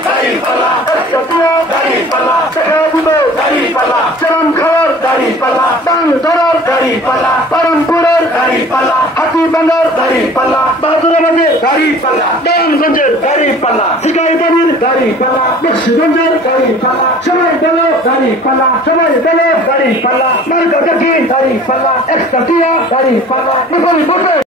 দাড়ি পাল্লা একসাথিয়া দাড়ি পাল্লা দেখা দিব দাড়ি পাল্লা চরম খাওয়ার দাড়ি পাল্লা দান ধরার দাড়ি পাল্লা পারমপুরের দাড়ি পাল্লা হাতিবাঙ্গার দাড়ি পাল্লা বাহাদুরাবাদের দাড়ি পাল্লা দেওয়ানগঞ্জের দাড়ি পাল্লা সিকাইবাড়ির দাড়ি পাল্লা বক্সিগঞ্জের দাড়ি পাল্লা সবাই বলো দাড়ি পাল্লা সবাই বলো দাড়ি পাল্লা মার্কাটাকি দাড়ি পাল্লা একসাথিয়া দাড়ি পাল্লা